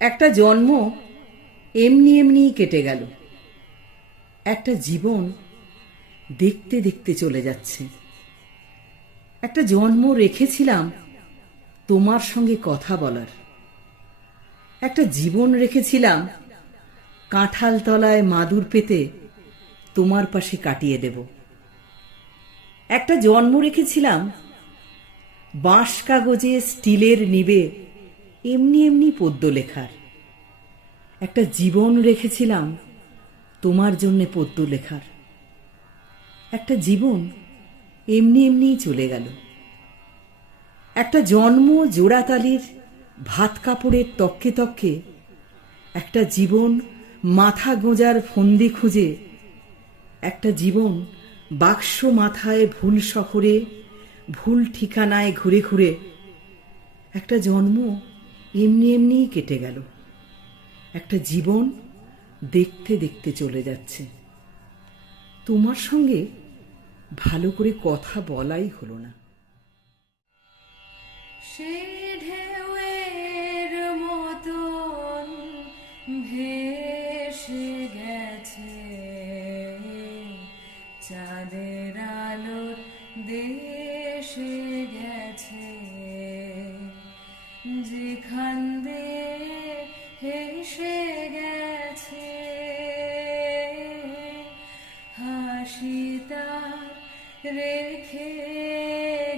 একটা জন্ম এমনি এমনিই কেটে গেল। একটা জীবন দেখতে দেখতে চলে যাচ্ছে। একটা জন্ম রেখেছিলাম তোমার সঙ্গে কথা বলার। একটা জীবন রেখেছিলাম কাঁঠাল তলায় মাদুর পেতে তোমার পাশে কাটিয়ে দেব। একটা জন্ম রেখেছিলাম বাঁশ কাগজে স্টিলের নিবে এমনি এমনি পদ্য লেখার। একটা জীবন রেখেছিলাম তোমার জন্যে পদ্য লেখার। একটা জীবন এমনি এমনিই চলে গেল। একটা জন্ম জোড়াতালির ভাত কাপড়ের তককে তককে, একটা জীবন মাথা গোঁজার ফন্দি খুঁজে, একটা জীবন বাক্স মাথায় ভুল শহরে ভুল ঠিকানায় ঘুরে ঘুরে। একটা জন্ম এমনি এমনিই কেটে গেল। একটা জীবন দেখতে দেখতে চলে যাচ্ছে। তোমার সঙ্গে ভালো করে কথা বলাই হলো না। সে ঢেউয়ের মতন ভেসে গেছে চাঁদের আলোর দেশে গেছে, যেখান দিয়ে হেসে গেছে হাসি তার রেখে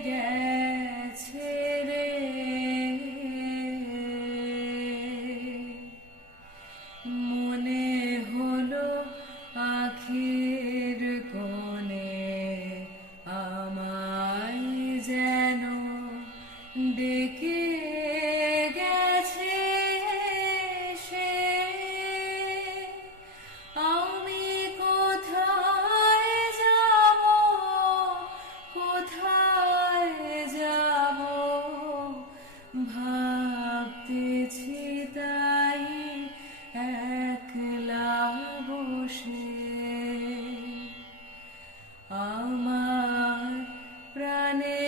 গেছে রে। মনে হলো আখির কোণে আমায় যেন ডেকে গেছে সে। আমি কোথায় যাব, কোথায় যাব ভাবতেছি তাই একলা বসে। আমার প্রাণে